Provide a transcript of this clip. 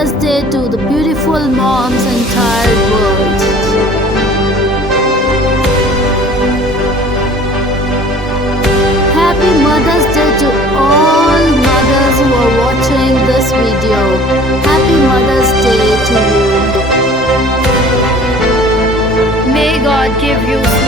Mother's Day to the beautiful moms entire world. Happy Mother's Day to all mothers who are watching this video. Happy Mother's Day to you. May God give you